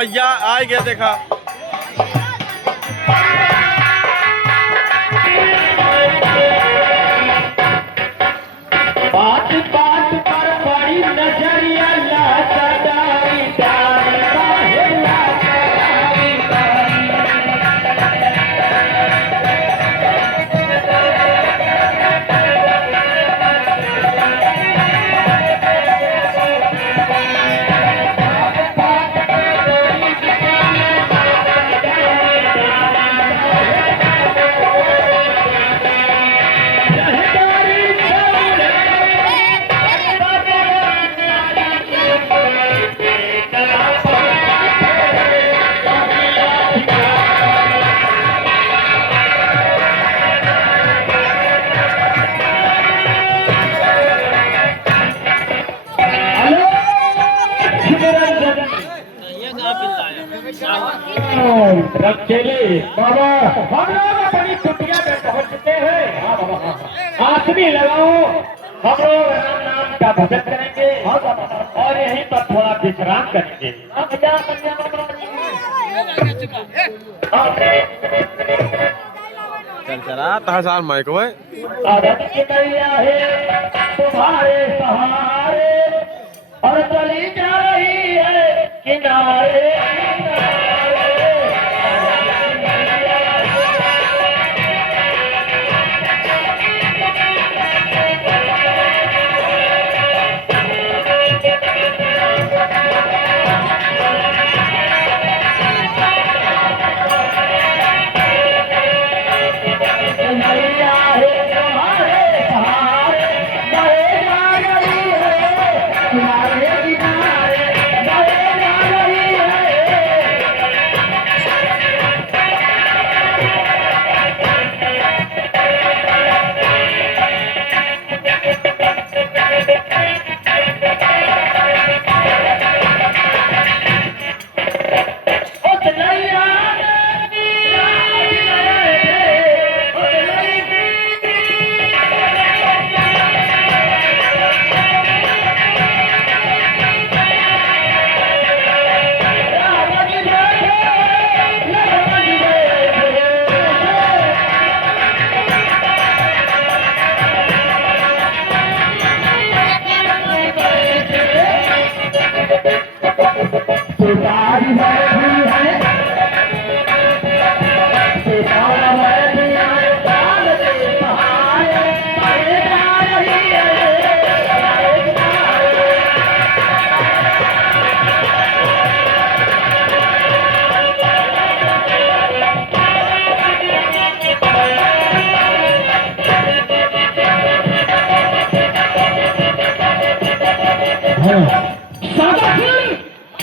भैया आ गया देखा। बात बात पर बड़ी नजरिया लाचारी डाली काहे लाचारी डाली। रखेले बाबा हम लोग अपनी छुट्टियां में पहुंच चुके हैं। आसनी लगाओ, हम लोग राम नाम का भजन करेंगे और यहीं पर थोड़ा विश्राम करेंगे। चल चला तहर साल माइक है तुम्हारे सहारे और चली जा रही है किनारे।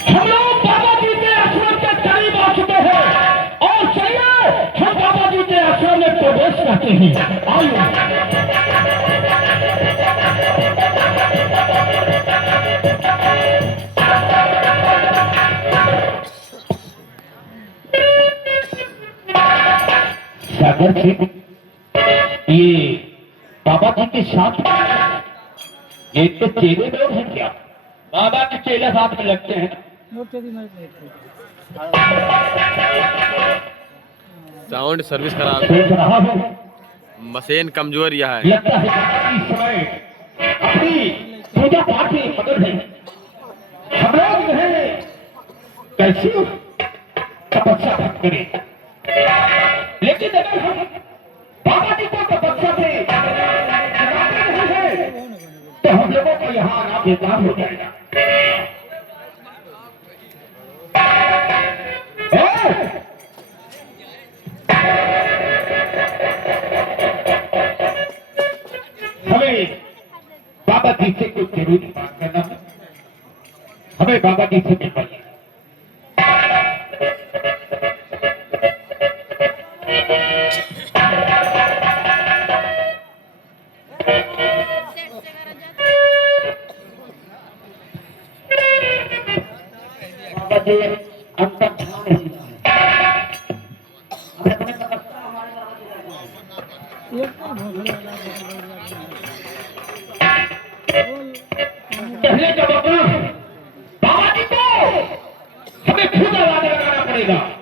हम लोग बाबा जी के आश्रम के करीब आ चुके हैं और चलिए हम बाबा जी के आश्रम में प्रवेश करते हैं। आइए सागर जी, ये बाबा जी के साथ ये तो चेले लोग हैं क्या? बाबा के चेले साथ में लगते हैं। साउंड सर्विस खराब है, सोच रहा हूँ मशीन कमजोर यह है। लगता है इस समय अपनी पूजा पाठ में मगन है। हम लोग जो है कैसी तपस्या करें, लेकिन अगर हम बाबा जी को तपस्या से जगाते नहीं हैं तो हम लोगों को यहाँ आना बेकार हो जाएगा। हमें बाबा जी से कुछ जरूरी बात करना है, हमें बाबा जी से मिलना है। बाबा जी अंतर ध्यान नहीं पहले जब बाबा जी को हमें खुद देना।